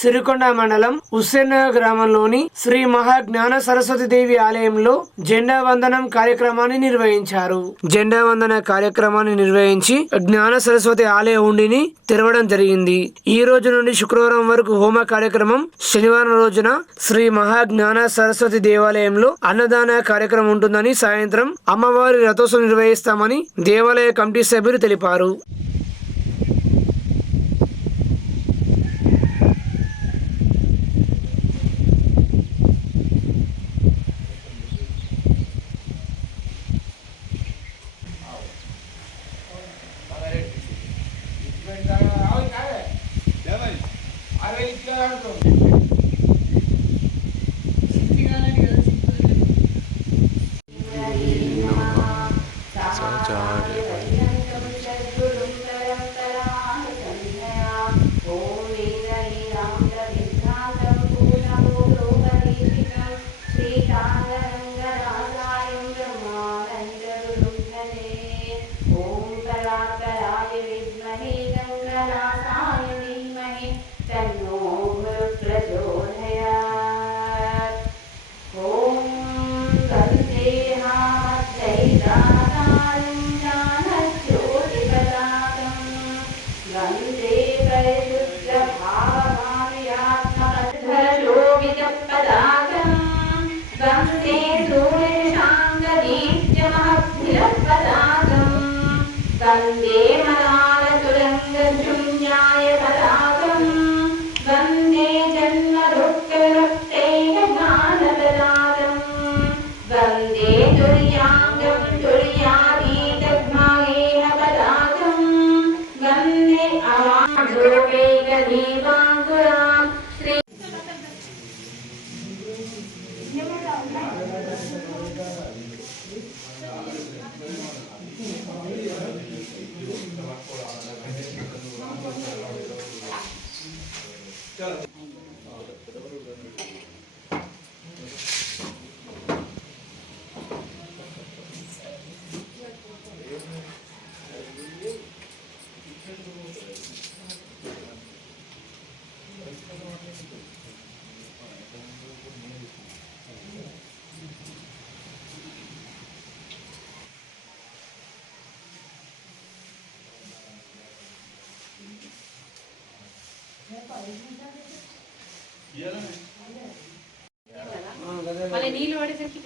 సిరికొండ మండలం హుస్సేన్నగర్ గ్రామంలోని శ్రీ మహా జ్ఞాన సరస్వతి దేవి ఆలయంలో జెండా వందనం కార్యక్రమాన్ని నిర్వహించారు. జెండా వందన కార్యక్రమాన్ని నిర్వహించి జ్ఞాన సరస్వతి ఆలయ హుండీని తెరవడం జరిగింది. ఈ రోజు నుండి శుక్రవారం వరకు హోమ కార్యక్రమం, శనివారం రోజున శ్రీ మహా జ్ఞాన సరస్వతి దేవాలయంలో అన్నదాన కార్యక్రమం ఉంటుందని, సాయంత్రం అమ్మవారి రథోత్సవం నిర్వహిస్తామని దేవాలయ కమిటీ సభ్యులు తెలిపారు. वंदे मनालतुरंगशून्याय पताकं वंदे जन्मदुःखरक्तैकज्ञानपदाकं वंदे तुर्याङ्गं तुर्यातीतग्महेह पताकं वंदे अवाङ्गोपैकदीपाङ्कुरां श्री మళ్ళీ నీళ్ళు పడేసరికి